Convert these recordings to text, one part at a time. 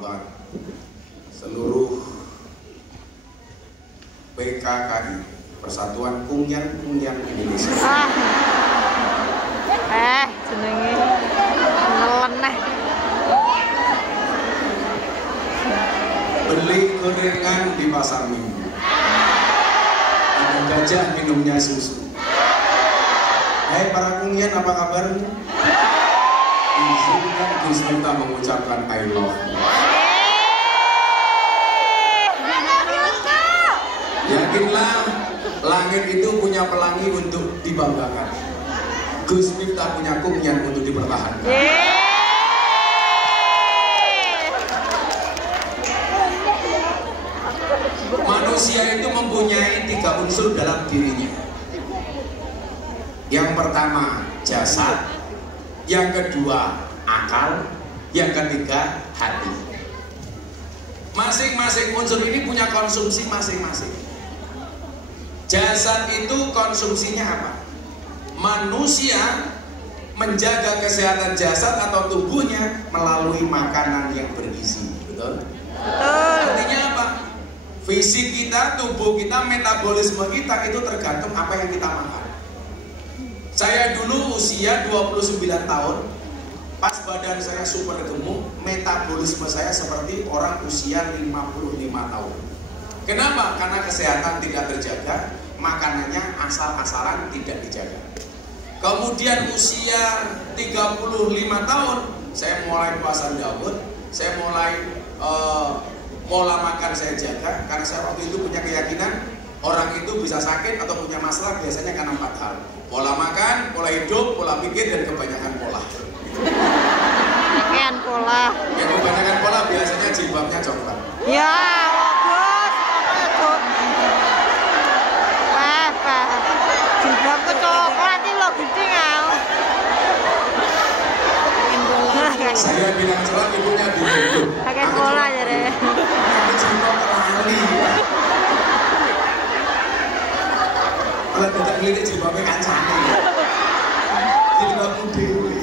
Akbar, seluruh PKKI, Persatuan Kungyan-Kungyan Indonesia. Jenenge nyeleneh. Beli gorengan di pasar Minggu. Ada gajah minumnya susu. Hai para Kungyan, apa kabarmu? Izinkan Gus Miftah mengucapkan I love you. Yakinlah, langit itu punya pelangi untuk dibanggakan. Gus Miftah punya Kungyan untuk dipertahankan. Manusia itu mempunyai 3 unsur dalam dirinya. Yang pertama jasad, yang kedua akal, yang ketiga hati. Masing-masing unsur ini punya konsumsi masing-masing. Jasad itu konsumsinya apa? Manusia menjaga kesehatan jasad atau tubuhnya melalui makanan yang bergizi, betul? Artinya apa? Fisik kita, tubuh kita, metabolisme kita itu tergantung apa yang kita makan. Saya dulu usia 29 tahun, pas badan saya super gemuk, metabolisme saya seperti orang usia 55 tahun. Kenapa? Karena kesehatan tidak terjaga, makanannya asal-asalan tidak dijaga. Kemudian usia 35 tahun, saya mulai puasa Daud, saya mulai pola makan saya jaga, karena saya waktu itu punya keyakinan orang itu bisa sakit atau punya masalah biasanya karena 4 hal: pola makan, pola hidup, pola pikir, dan kebanyakan pola. Kebanyakan pola. Yang kebanyakan pola biasanya jilbabnya coklat. Ya, bagus. Jilbab coklat itu lo gede ngau. Saya bilang coklat, ibunya bilang pakai pola aja deh. Aku jilbab lali. Kalau tidak ngelirik jilbabnya kancane. Jilbabmu dewi.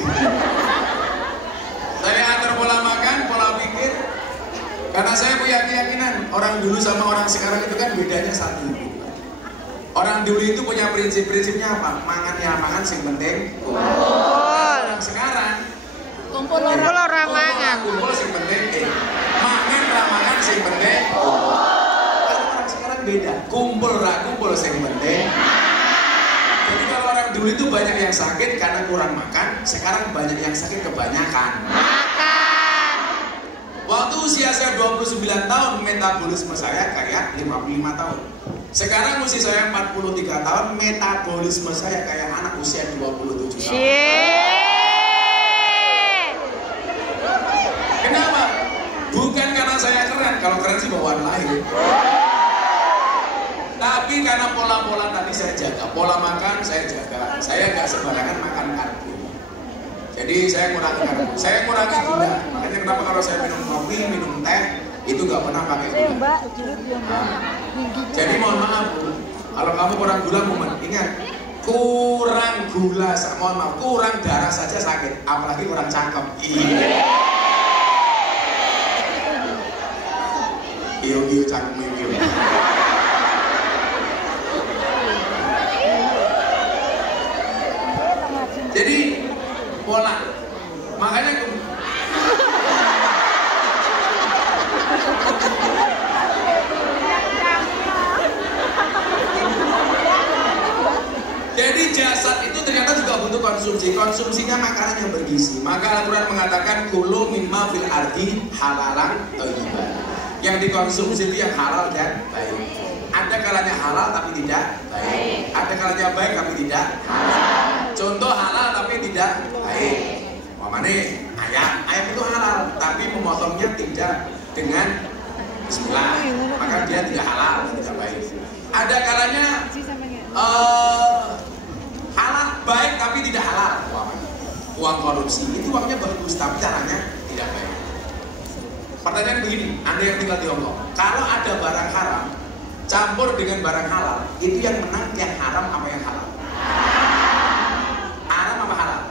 Saya atur pola makan, pola pikir. Karena saya punya keyakinan orang dulu sama orang sekarang itu kan bedanya satu. Orang dulu itu punya prinsip-prinsipnya apa? Mangan ya mangan, sing penting kumpul. Orang sekarang Kumpul orang mangan. Kumpul sing penting mangan ramangan sing penting. Orang sekarang beda. Kumpul sing penting. Jadi kalau orang dulu itu banyak yang sakit karena kurang makan, sekarang banyak yang sakit kebanyakan makan. Waktu usia saya 29 tahun, metabolisme saya kayak 55 tahun. Sekarang usia saya 43 tahun, metabolisme saya kayak anak usia 27 tahun. Kenapa? Bukan karena saya keren, kalau keren sih bawaan lahir. Tapi karena pola-pola tadi saya jaga, pola makan saya jaga. Saya nggak sembarangan makan karbo. Jadi saya kurangi karbo, saya kurangi gula. Makanya kenapa kalau saya minum kopi, minum teh, itu nggak pernah pakai gula. Jadi mohon maaf Bu, kalau kamu kurang gula, ingat, kurang gula, mohon maaf, kurang darah saja sakit, apalagi kurang cakep. Iyo cakep iyo. Jadi pola, makanya jadi jasad itu ternyata juga butuh konsumsi. Konsumsinya makanan yang bergizi. Maka Al-Quran mengatakan kulu mimma fil ardi halalan thayyiban. Yang dikonsumsi itu yang halal dan baik. Ada kalanya halal tapi tidak baik. Ada kalanya baik tapi tidak halal. Contoh halal tapi tidak baik. Mamane ayam itu halal tapi memotongnya tidak dengan bismillah, maka dia tidak halal, tidak baik. Ada kalanya halal baik tapi tidak halal. Uang korupsi itu uangnya bagus tapi caranya tidak baik. Pertanyaan begini, Anda yang tinggal di Hongkong, kalau ada barang haram campur dengan barang halal, itu yang menang yang haram apa yang halal? Haram apa halal?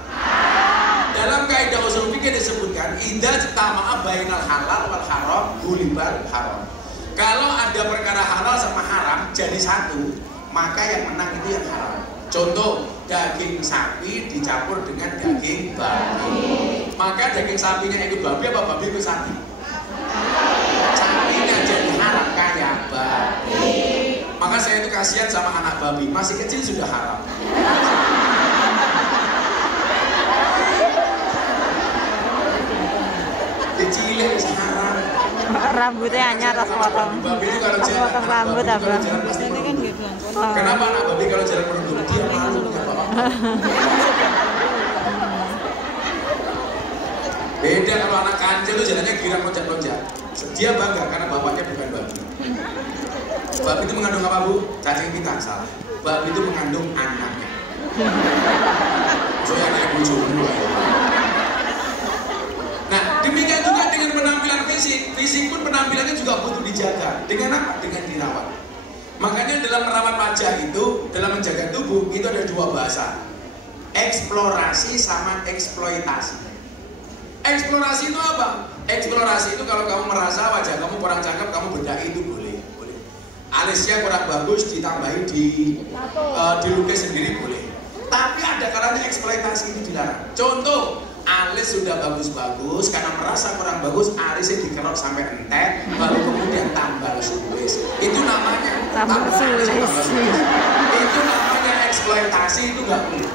Dalam kaidah usul fikih disebutkan idza tama'a bainal halal wal haram haram, gulibal haram. Kalau ada perkara halal sama haram jadi satu, maka yang menang itu yang haram. Contoh, daging sapi dicampur dengan daging babi. Maka daging sapinya itu babi apa babi itu sapi? Sapinya jadi haram kayak babi. Maka saya itu kasihan sama anak babi, masih kecil sudah haram. Kecilnya haram. Rambutnya hanya atas potong. Babi itu kalau jalan, rambut apa? Kenapa anak babi kalau jalan menunduk dia malu? Beda kalau anak kancil itu jalannya girang loncat-loncat. Dia bangga karena bapaknya bukan babi. Babi itu mengandung apa bu? Cacing pita, salah. Babi itu mengandung anaknya. Soalnya anaknya bujuk. Nah, demikian juga dengan penampilan fisik. Fisik pun penampilannya juga butuh dijaga. Dengan apa? Dengan dirawat. Makanya dalam merawat wajah itu, dalam menjaga tubuh, itu ada dua bahasa. Eksplorasi sama eksploitasi. Eksplorasi itu apa? Eksplorasi itu kalau kamu merasa wajah kamu kurang cakep, kamu bedahi itu boleh. Alisnya kurang bagus, ditambahi dilukis sendiri boleh. Tapi ada kalanya eksploitasi ini dilarang. Contoh, alis sudah bagus-bagus, karena merasa kurang bagus, alisnya dikerok sampai entek, baru kemudian tambal sulis. Itu namanya tambal sulis. Itu namanya eksploitasi, itu nggak boleh.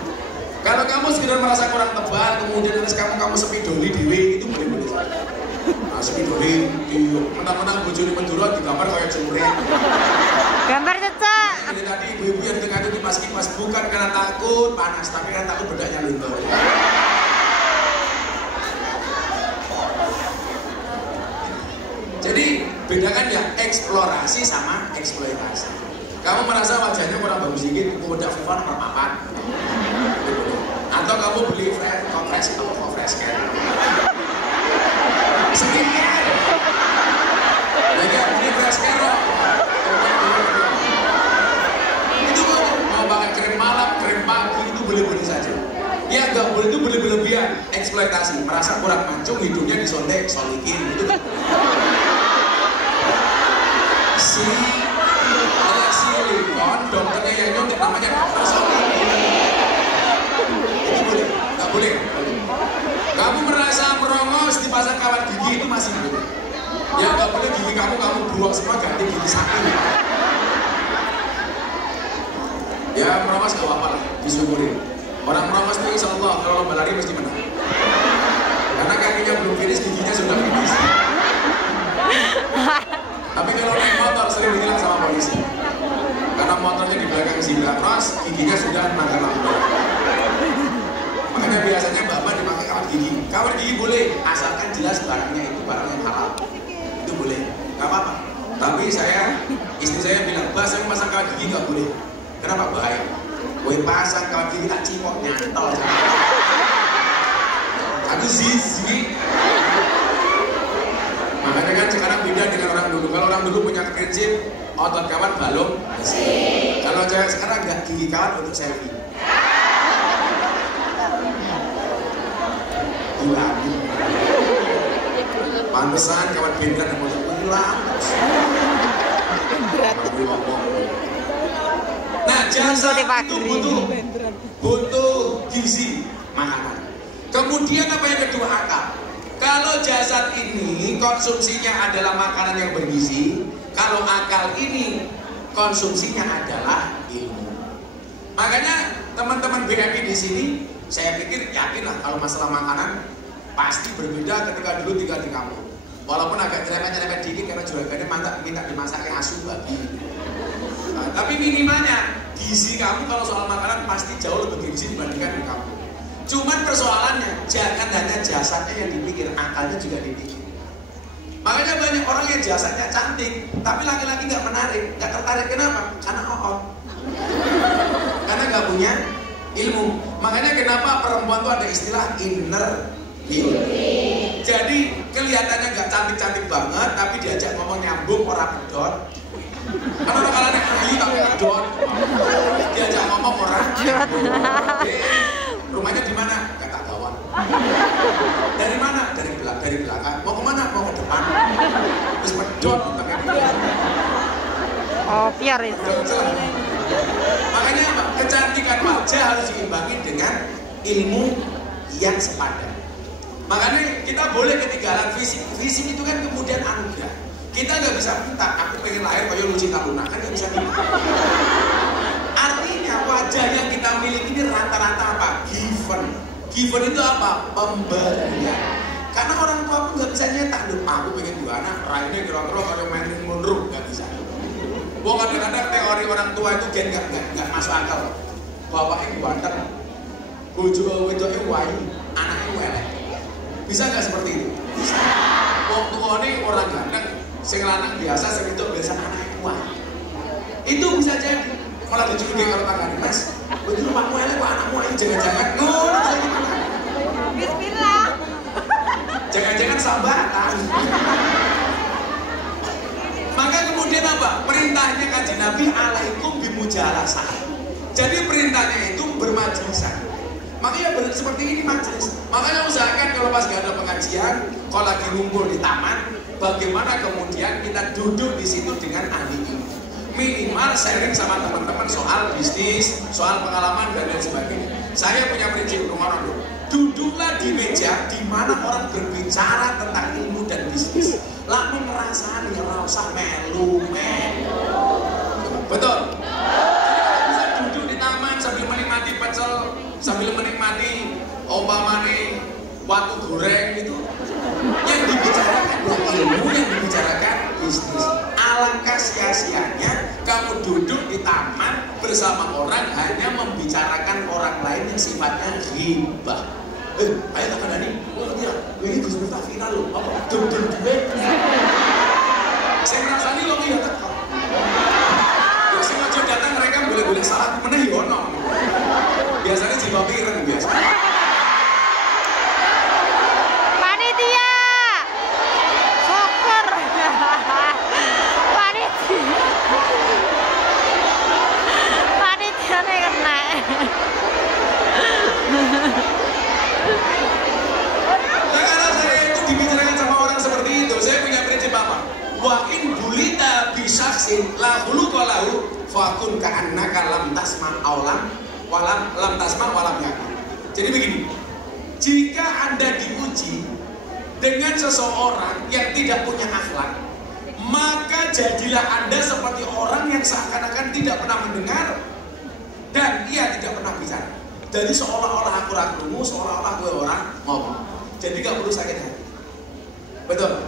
Kalau kamu sekedar merasa kurang tebal, kemudian alis kamu sepidoli dewe, itu boleh-boleh saja. Nah, sepidoli di mentang-mentang bojone Madura digambar kayak cemurek. Gambar cecak. Jadi tadi ibu-ibu yang tengah itu kipas-kipas bukan karena takut panas, tapi karena takut bedaknya luntur. Jadi bedakan ya eksplorasi sama eksploitasi. Kamu merasa wajahnya kurang bagus sedikit, udah Viva nomor 4. Atau kamu beli kompres atau kompres kan? Sedikit. Lagi beli fresh care. Itu mau pakai krim malam, krim pagi itu boleh-boleh saja. Ya nggak boleh itu boleh berlebihan, eksploitasi. Merasa kurang mancung, hidungnya disontek, solikin gitu. Ada silikon, dokternya yang nyontek namanya dokter solikin. Itu boleh, nggak boleh. Kamu merasa merongos dipasang kawat gigi itu masih boleh. Ya nggak boleh gigi kamu buang semua ganti gigi sapi. Ya merongos nggak apa-apa lah, disyukurin. Orang merongos itu insya Allah kalau lomba lari mesti menang. Karena kakinya belum finish, giginya sudah finish. Tapi kalau naik motor sering ditilang sama polisi. Karena motornya di belakang zebra cross, giginya sudah makan lampu. Makanya biasanya mbak-mbak dipakai kawat gigi. Kawat gigi boleh, asalkan jelas barangnya itu barang yang halal. Itu boleh, nggak apa-apa. Tapi istri saya bilang, "Mbak, saya pasang kawat gigi nggak boleh." Kenapa? Bahaya. Gue pasang kawat gigi tak cipok nyantol. Aku zizi. Makanya kan sekarang beda dengan orang dulu. Kalau orang dulu punya prinsip otot kawat balung. Kalau cewek sekarang nggak gigi kawat untuk selfie. Hilang. Pantesan kawat bendera yang mau hilang. Nah, jasad itu butuh gizi makanan. Kemudian apa yang kedua, akal. Kalau jasad ini konsumsinya adalah makanan yang bergizi, kalau akal ini konsumsinya adalah ilmu. Makanya teman-teman BMI di sini, saya pikir yakinlah kalau masalah makanan pasti berbeda ketika dulu tinggal di kampung. Walaupun agak nyerempet-nyerempet dikit karena juragannya minta dimasakin asu babi. Nah, tapi minimalnya gizi kamu kalau soal makanan pasti jauh lebih gizi dibandingkan di kampung. Cuman persoalannya jangan hanya jasadnya yang dipikir, akalnya juga dipikir. Makanya banyak orang yang jasadnya cantik, tapi laki-laki nggak menarik, nggak tertarik. Kenapa? Karena oot. Karena nggak punya ilmu. Makanya kenapa perempuan tuh ada istilah inner beauty. Jadi kelihatannya nggak cantik-cantik banget, tapi diajak ngomong nyambung orang pedot. Karena orang-orang yang ayu tapi pedot. Diajak ngomong orang nyambung. Rumahnya di mana? Kata kawan. Dari mana? Dari belakang. Mau kemana? Mau ke depan. dot otaknya. Oh, biar itu. Makanya apa? Kecantikan wajah harus diimbangi dengan ilmu yang sepadan. Makanya kita boleh ketinggalan fisik. Fisik itu kan kemudian anugerah. Kita nggak bisa minta, aku pengen lahir kayak Lucinta Luna, kan nggak bisa minta. Artinya wajah yang kita miliki ini rata-rata apa? Given. Given itu apa? Pemberian. Karena orang tua pun nggak bisa nyetak. Loh, aku pengen dua anak, raihnya kira-kira kayak Marilyn Monroe, nggak bisa. Wah, kadang-kadang teori orang tua itu gen nggak masuk akal. Bapaknya ganteng, bojo wedoknya wayu, anaknya welek. Bisa nggak seperti itu? Bisa. Wong tuane orang ganteng, sing lanang biasa, sing wedok biasa, anaknya wayu. Itu bisa jadi. Malah dijuluki kalau tangan, Mas, betul rumahmu elek, kok anakmu wayu, jangan-jangan ngono jadi mana? Bismillah. Jangan-jangan sambatan. Maka kemudian apa? Perintahnya kanjeng Nabi alaikum bimujalasah. Jadi perintahnya itu bermajlisan. Makanya seperti ini majelis. Makanya usahakan kalau pas gak ada pengajian, kalau lagi ngumpul di taman, bagaimana kemudian kita duduk di situ dengan ahli ilmu. Minimal sharing sama teman-teman soal bisnis, soal pengalaman dan lain sebagainya. Saya punya prinsip rumah orang. Duduklah di meja di mana orang berbicara tentang ilmu dan bisnis. Lalu ngerasani ora usah melu. Betul? Jadi bisa duduk di taman sambil menikmati pecel, sambil menikmati umpamane watu goreng itu. Yang dibicarakan ilmu, yang dibicarakan bisnis. Alangkah sia-sianya kamu duduk di taman bersama orang hanya membicarakan orang lain yang sifatnya ghibah. Ayo tak ada nih, ini Gus Miftah final loh, apa? Duduk gue. Saya merasa nih lo iya tak kok. Ya saya ngajak datang mereka boleh-boleh salah meneh yono. Biasanya jiwa pireng biasa. Panitia. Syukur. Panitia nih kena. Karena saya itu dibicarakan sama orang seperti itu, saya punya prinsip apa? Wa in bulita bisaksin la khuluqa lahu fakun ka'annaka lam tasma aulam lam tasma walam yakun. Jadi begini, jika Anda diuji dengan seseorang yang tidak punya akhlak, maka jadilah Anda seperti orang yang seakan-akan tidak pernah mendengar dan ia tidak pernah bicara. Jadi seolah-olah aku ragumu, seolah-olah gue orang ngomong. Jadi gak perlu sakit hati. Betul?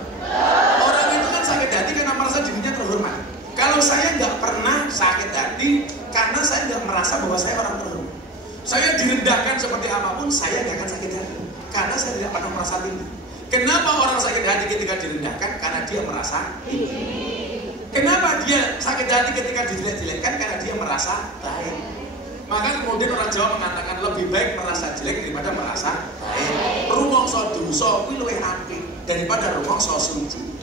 Orang itu kan sakit hati karena merasa dirinya terhormat. Kalau saya nggak pernah sakit hati karena saya nggak merasa bahwa saya orang terhormat. Saya direndahkan seperti apapun, saya nggak akan sakit hati karena saya tidak pernah merasa tinggi. Kenapa orang sakit hati ketika direndahkan? Karena dia merasa tinggi. Kenapa dia sakit hati ketika dijelek-jelekkan? Karena dia merasa baik. Maka kemudian orang Jawa mengatakan lebih baik merasa jelek daripada merasa baik. Rumangsa dosa kuwi luwih apik daripada rumangsa suci.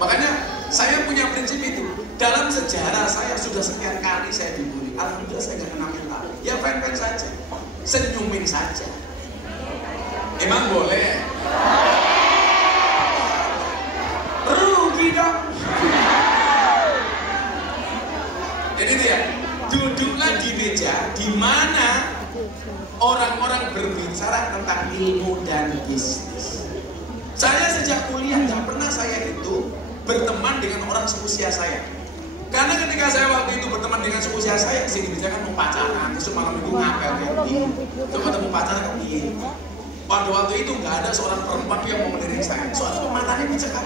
Makanya saya punya prinsip itu. Dalam sejarah saya sudah sekian kali saya dibully. Alhamdulillah saya nggak kena mental. Ya fan-fan saja, senyumin saja. Emang boleh? Rugi dong. Jadi dia duduklah di meja di mana orang-orang berbicara tentang ilmu dan bisnis. Saya sejak kuliah nggak pernah saya itu berteman dengan orang seusia saya. Karena ketika saya waktu itu berteman dengan seusia saya, sih dibicarakan mau pacaran, terus malam minggu ngapel kayak gini, terus ketemu pacaran kayak gini. Pada waktu itu nggak ada seorang perempuan yang mau melirik saya, soalnya matanya dicekap.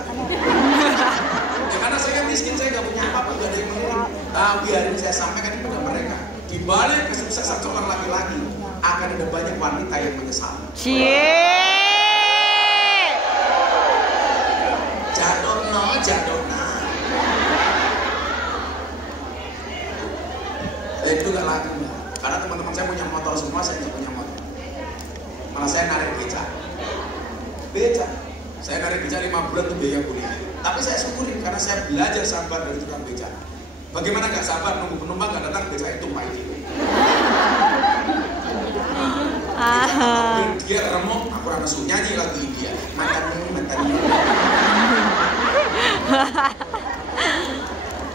Ya karena saya miskin, saya nggak punya apa-apa, nggak ada yang melirik. Tapi hari ini saya sampaikan kepada mereka, di balik kesuksesan seorang laki-laki akan ada banyak wanita yang menyesal. Jadona. Itu nggak laku, karena teman-teman saya punya motor semua, saya nggak punya motor. Malah saya narik beca. Saya narik beca 5 bulan untuk biaya kuliah. Tapi saya syukurin karena saya belajar sabar dari tukang beca. Bagaimana nggak sabar nunggu penumpang nggak datang, beca itu pahit. Dia remuk, aku rasa nyanyi lagi dia. Mantan.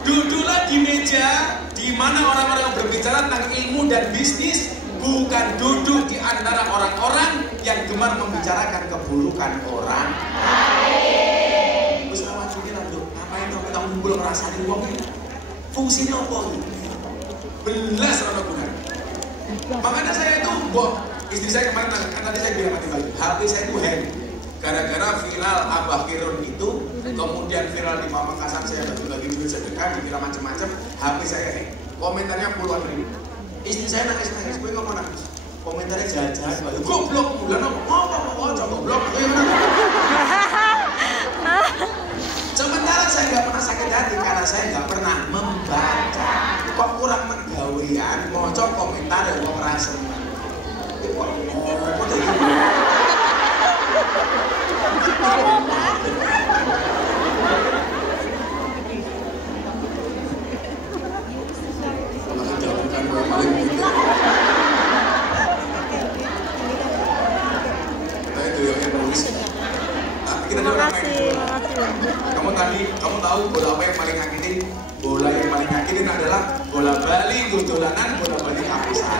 Duduklah di meja di mana orang-orang berbicara tentang ilmu dan bisnis, bukan duduk di antara orang-orang yang gemar membicarakan keburukan orang. Wis lawan iki lho, ngapain to kita ngumpul ngrasani wong iki? Fungsine apa iki? Belas ora gunane. Makanya saya itu, istri saya kemarin kan tadi saya bilang mati-mati, HP saya itu hang. Gara-gara viral Abah Kirun itu, kemudian viral di Pamekasan saya bagi duit sedekah, dikira macam-macam, HP saya hang. Komentarnya puluhan ribu. Istri saya nangis-nangis, gue kok nangis? Komentarnya jahat-jahat, goblok, bulan apa, goblok, sementara saya nggak pernah sakit hati karena saya nggak pernah membaca. Kok kurang menggawean, ngocok komentar yang mau ngerasa. Kamu tahu bola apa yang paling ngakitin? Bola yang paling ngakitin adalah bola Bali, dolanan, bola Bali kapisan.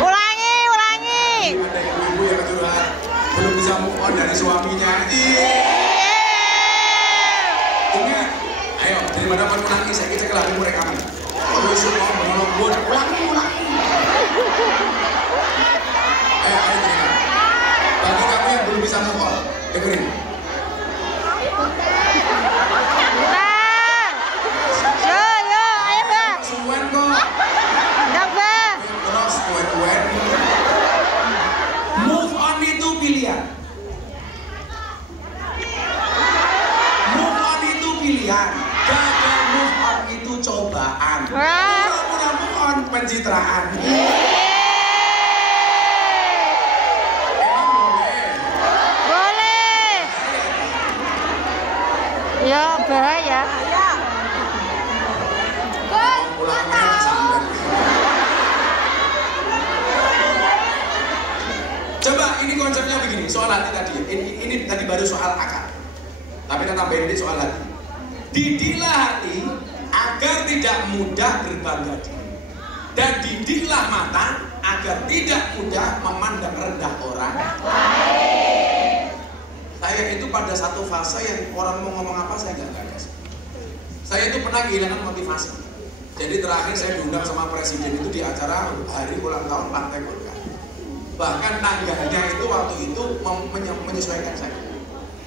Ulangi. Ada ibu-ibu yang curhat, belum bisa move on dari suaminya. Ingat, ayo daripada kamu nangis, saya cek lagi rekaman. Kalau semua menolong buat ulangi. Ayo dengar. Bagi kamu yang belum bisa move on, dengerin. Ayo, Bang. Suwen kok. Bang. Terus kuen. Move on itu pilihan. Move on itu pilihan. Gagal move on itu cobaan. Pura-pura move on pencitraan. Ya, bahaya. Coba ini konsepnya begini, soal hati tadi. Ini tadi baru soal akal. Tapi kita tambahin ini soal hati. Didiklah hati agar tidak mudah berbangga diri. Dan didiklah mata agar tidak mudah memandang rendah orang. Saya itu pada satu fase yang orang mau ngomong apa saya nggak gagas. Saya itu pernah kehilangan motivasi. Jadi terakhir saya diundang sama presiden itu di acara hari ulang tahun Partai Golkar. Bahkan tangganya itu waktu itu menyesuaikan saya.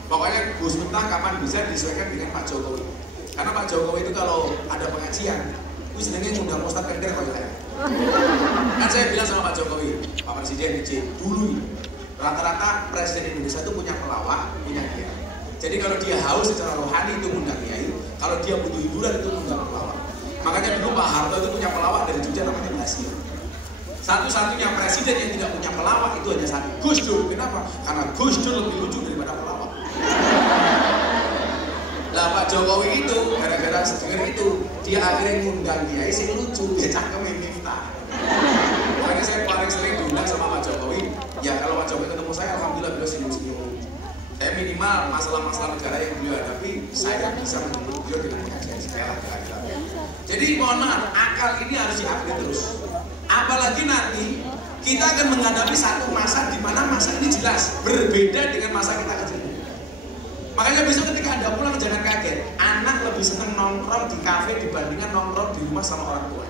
Pokoknya Gus Miftah kapan bisa disesuaikan dengan Pak Jokowi. Karena Pak Jokowi itu kalau ada pengajian, wis senengnya ngundang Ustadz Kender kalau saya. Kan saya bilang sama Pak Jokowi, Pak Presiden dulu rata-rata presiden Indonesia itu punya pelawak, punya kiai. Jadi kalau dia haus secara rohani itu ngundang kiai, kalau dia butuh hiburan itu ngundang pelawak. Makanya dulu Pak Harto itu punya pelawak dari Jogja namanya Basir. Satu-satunya presiden yang tidak punya pelawak itu hanya satu, Gus Dur. Kenapa? Karena Gus Dur lebih lucu daripada pelawak. Lah Pak Jokowi itu gara-gara sedengar itu dia akhirnya ngundang kiai sing lucu, dia cakep Miftah. Makanya saya paling sering diundang sama Pak Jokowi. Ya kalau Pak Jokowi ketemu saya, alhamdulillah beliau senyum-senyum. Saya minimal masalah-masalah negara yang beliau hadapi, saya bisa menghibur beliau dengan pengajian saya lah. Jadi mohon maaf, akal ini harus diupdate terus. Apalagi nanti kita akan menghadapi satu masa di mana masa ini jelas berbeda dengan masa kita kecil. Makanya besok ketika Anda pulang jangan kaget, anak lebih senang nongkrong di kafe dibandingkan nongkrong di rumah sama orang tua.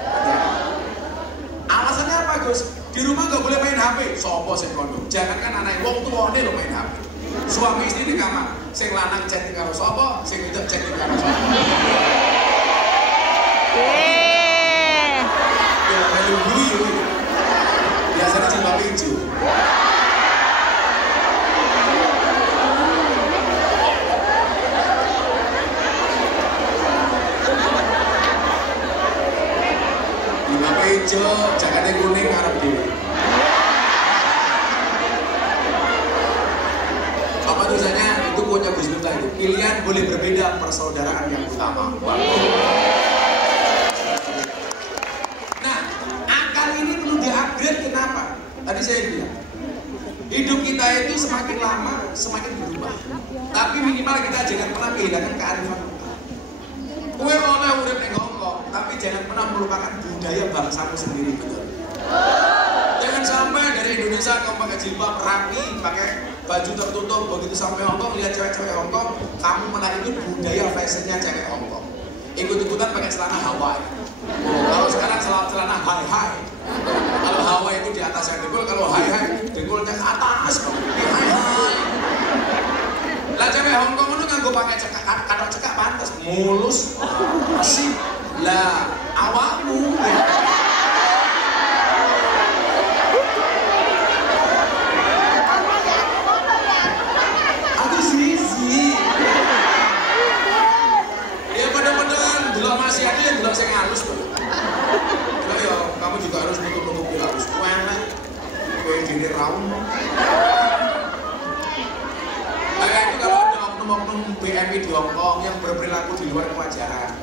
Ya. Alasannya apa Gus? Di rumah gak boleh main HP. Sopo sing kondo? Jangankan anak wong tuwane lo main HP. Suami istri di kamar, sing lanang chatting karo sopo, sing wedok chatting karo sopo. Ya melu guyu. Biasanya cinta pinju. Hijau, jaketnya kuning, ngarep diri. Apa tulisannya? Itu punya Gus Miftah itu. Pilihan boleh berbeda, persaudaraan yang utama. Nah, akal Tadi saya bilang, hidup kita itu semakin lama semakin berubah. Tapi minimal kita jangan pernah kehilangan kearifan lokal. Kowe oleh urip ning Hongkong, tapi jangan pernah melupakan budaya bangsamu sendiri, betul. Jangan sampai dari Indonesia kamu pakai jilbab rapi, pakai baju tertutup, begitu sampai Hongkong lihat cewek-cewek Hongkong, kamu malah itu budaya fashionnya cewek Hongkong. Ikut-ikutan pakai celana Hawaii. Kalau sekarang celana high. Kalau Hawaii itu di atas yang dengkul, kalau high dengkulnya ke atas. High. Lah cewek Hongkong itu nganggo pakai katok cekak pantas, mulus, sih. Lah awakmu. Aku sisi. Ya pada-padaan delok masih aja yang delok sing halus tuh. Nah, ya, kamu juga harus nutup-nutupi halus. Kuenek. Kowe dene raum. Kayak itu kalau ada oknum-oknum BMI di Hongkong yang berperilaku di luar kewajaran.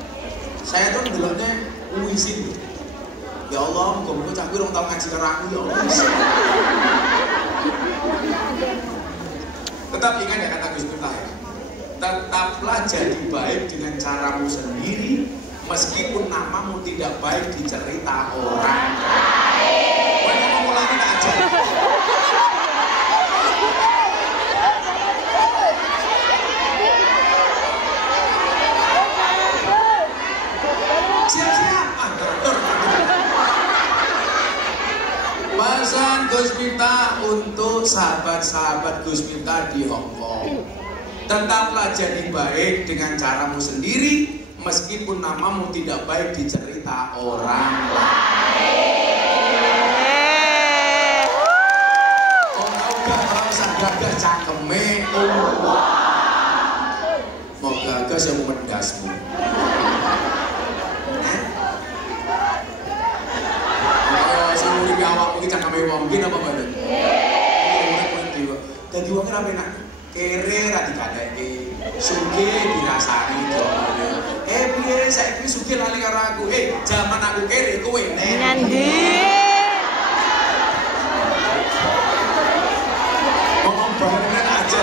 Saya tuh ndeloknya uisin. Ya Allah, muga-muga cah kuwi rong tau ngaji karo aku ya Allah. Tetap ingat ya kata Gus Miftah ya. Tetaplah jadi baik dengan caramu sendiri, meskipun namamu tidak baik di cerita orang lain. Wah, ngomong lagi tak aja. Siap-siap. Pesan Gus Miftah untuk sahabat-sahabat Gus Miftah di Hongkong. Tetaplah jadi baik dengan caramu sendiri, meskipun namamu tidak baik di cerita orang lain. Orang usah gagah cangkeme, mau gagah yang mendasmu. Awak iki cangkeme wong iki napa mboten? Dadi wong ora penak. Kere ra dikandheke, sugih dirasani jane. Piye saiki sugih lali karo aku? Jaman aku kere kowe Nandi. Ngomong bareng aja.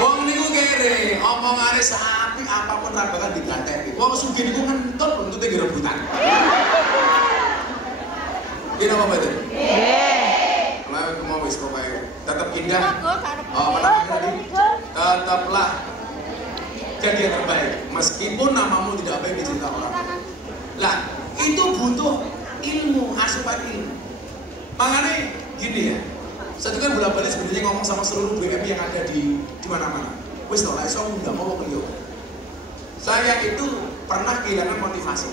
Wong niku kere, omongane sapi apapun ra bakal digantheki. Wong sugih niku ngentut buntute rebutan. Ini apa betul? Kalau mau wis pokoknya tetap indah. Tetaplah jadi yang terbaik, meskipun namamu tidak baik di cerita orang. Lah, itu butuh ilmu, asupan ilmu. Makanya gini ya, saya kan bolak-balik sebenarnya ngomong sama seluruh BMI yang ada di mana-mana. Wis tau lah, saya nggak mau beliau. Saya itu pernah kehilangan motivasi.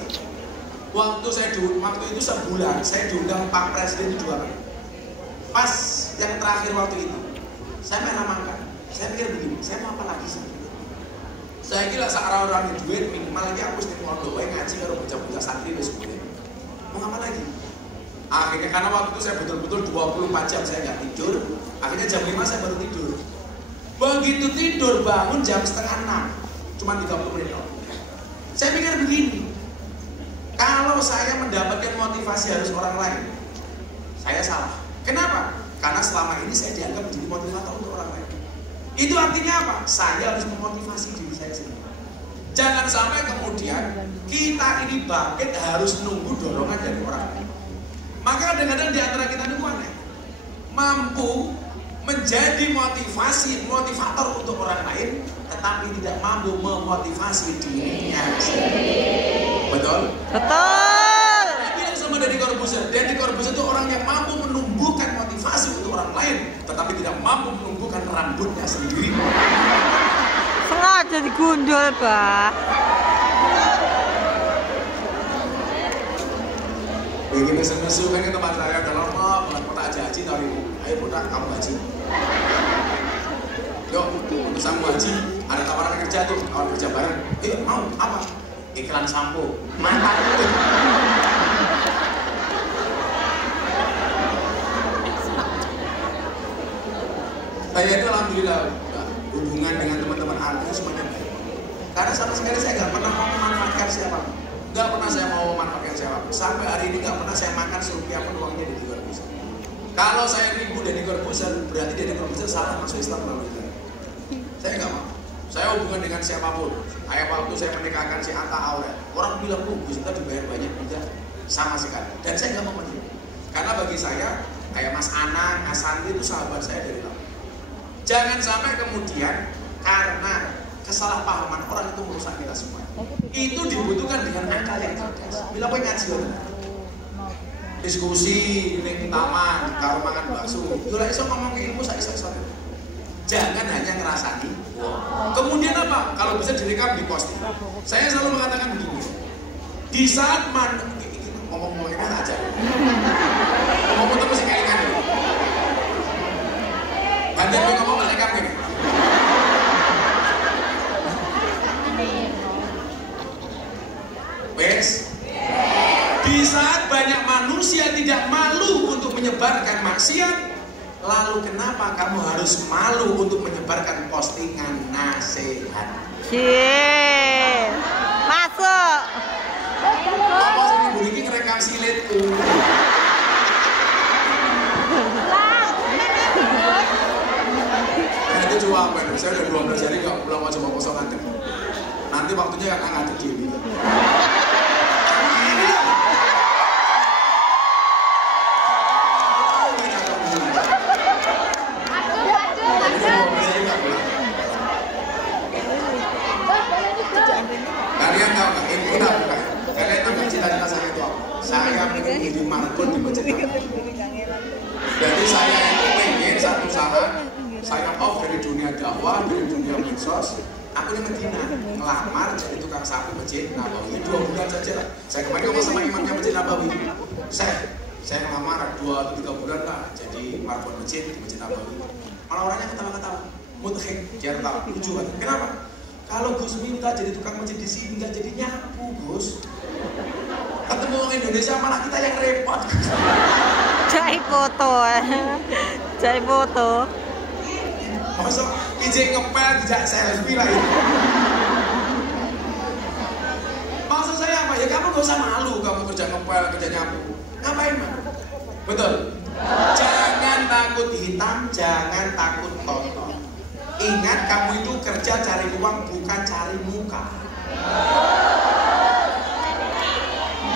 Waktu itu sebulan, saya diundang Pak Presiden itu 2 kali. Pas yang terakhir waktu itu, saya main namakan. Saya pikir begini, saya mau apa lagi sih? Saya kira sekarang di duit minimal lagi aku setiap pondok, ngaji karo bocah-bocah santri wis boleh. Mau apa lagi? Akhirnya karena waktu itu saya betul-betul 24 jam saya nggak tidur. Akhirnya jam 5 saya baru tidur. Begitu tidur bangun jam setengah 6, cuma 30 menit. Saya pikir begini. Kalau saya mendapatkan motivasi harus orang lain, saya salah. Kenapa? Karena selama ini saya dianggap menjadi motivator untuk orang lain. Itu artinya apa? Saya harus memotivasi diri saya sendiri. Jangan sampai kemudian kita ini bangkit harus nunggu dorongan dari orang lain. Maka kadang-kadang di antara kita ini aneh, mampu menjadi motivator untuk orang lain, tetapi tidak mampu memotivasi dirinya sendiri. Betul? Betul. Bilang sama Deddy Corbuzier. Deddy Corbuzier itu orang yang mampu menumbuhkan motivasi untuk orang lain, tetapi tidak mampu menumbuhkan rambutnya sendiri. Sengaja digundul, Pak. Ini mesum-mesum kan ke tempat saya udah lama, buat haji tahun ini. Ayo putra, kamu haji. Yuk, untuk sambung haji, ada tawaran kerja tuh, tawaran kerja bareng. Mau apa? Iklan sampo. Mantap itu. Saya itu alhamdulillah hubungan dengan teman-teman artis semuanya baik. Karena sama sekali saya nggak pernah mau memanfaatkan siapa. Nggak pernah saya mau memanfaatkan siapapun. Sampai hari ini nggak pernah saya makan serupiah pun uangnya Deddy Corbuzier. Kalau saya nipu Deddy Corbuzier, berarti Deddy Corbuzier salah masuk Islam melalui negara. Saya nggak mau. Saya hubungan dengan siapapun. Kayak waktu saya menikahkan si Atta Aurel, orang bilang, Gus, kita dibayar banyak, enggak sama sekali. Dan saya nggak mau menipu. Karena bagi saya, kayak Mas Anang, Mas Santi itu sahabat saya dari lama. Jangan sampai kemudian karena kesalahpahaman orang itu merusak kita semua. Itu dibutuhkan dengan akal yang cerdas. Bila kowe ngaji diskusi di taman, karo makan bakso, yo lek iso ngomong ilmu sak iso-iso. Jangan hanya ngerasani. Kemudian apa? Kalau bisa direkam di posting. Saya selalu mengatakan begini. Di saat ngomong-ngomong ini aja. Ngomong itu mesti kelingan dulu. Banyak yang ngomong rekam ini. Wes. Di saat banyak manusia tidak malu untuk menyebarkan maksiat, lalu kenapa kamu harus malu untuk menyebarkan postingan nasihat? Cie, masuk. Apa sih ibu ini ngerekam silitku? Nah itu cuma apa? Saya udah 12 hari nggak pulang mau coba kosong ngadep. Nanti waktunya yang ngadep Dewi. Kalian tahu nggak? Ini udah bukan. Kalian tahu nggak cita-cita saya itu apa? Saya ingin jadi marbot di masjid. Jadi saya itu pengen satu saat saya off dari dunia dakwah, dari dunia medsos. Aku di Medina ngelamar jadi tukang sapu Masjid Nabawi 2 bulan saja lah. Saya kemarin ngomong sama imamnya Masjid Nabawi. Saya ngelamar 2 atau 3 bulan lah jadi marbot masjid di Masjid Nabawi. Malah orangnya ketawa-ketawa, mudhik, dia ketawa, lucu kan? Kenapa? Kalau Gus minta jadi tukang masjid di sini nggak jadi nyapu, Gus. Ketemu orang Indonesia malah kita yang repot. Cai foto, cai foto. Masa ijek ngepel tidak selfie lah itu. Maksud saya apa? Ya kamu gak usah malu kamu kerja ngepel, kerja nyapu. Ngapain mah? Betul? Jangan takut hitam, jangan takut kotor. Ingat kamu itu kerja cari uang bukan cari muka.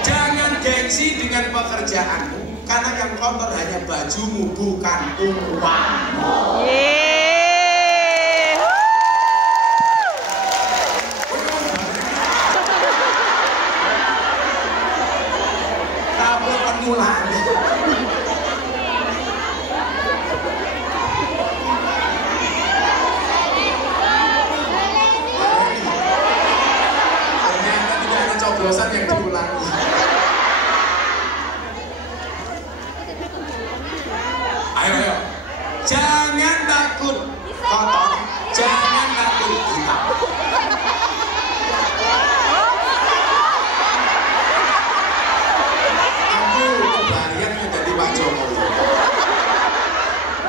Jangan gengsi dengan pekerjaanmu, karena yang kotor hanya bajumu bukan uangmu. Kamu pengulangan. Coblosan yang diulangi. Ayo. Jangan takut kotor, jangan takut hitam. Aku kebayang menjadi Pak Jokowi.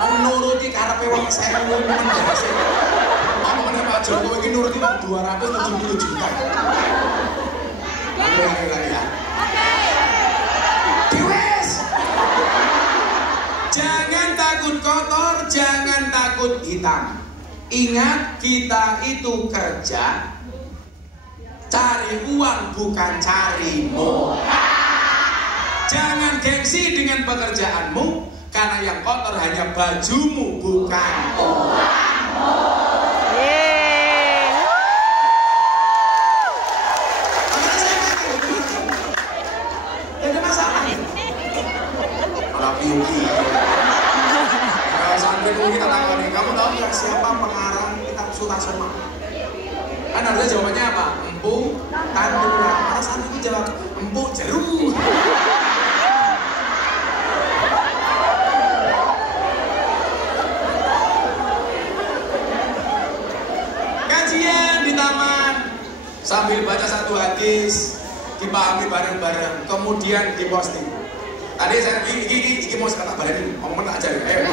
Menuruti karepe wong 1000 mendase. Omongane Pak Jokowi iki nuruti wong 270 juta. Lagi ya. Diwes. Jangan takut kotor, jangan takut hitam. Ingat kita itu kerja cari uang bukan cari muka. Jangan gengsi dengan pekerjaanmu, karena yang kotor hanya bajumu bukan uangmu. Kita takoni, kamu tahu nggak siapa pengarang kitab Sutasoma? Kan harusnya jawabannya apa? Empu Tanturan. Karena saat itu jawab Empu Jeru. Kajian di taman sambil baca satu hadis, dipahami bareng-bareng, kemudian diposting. Tadi saya ini mau kata balik ini, ngomong tak aja. Ayo.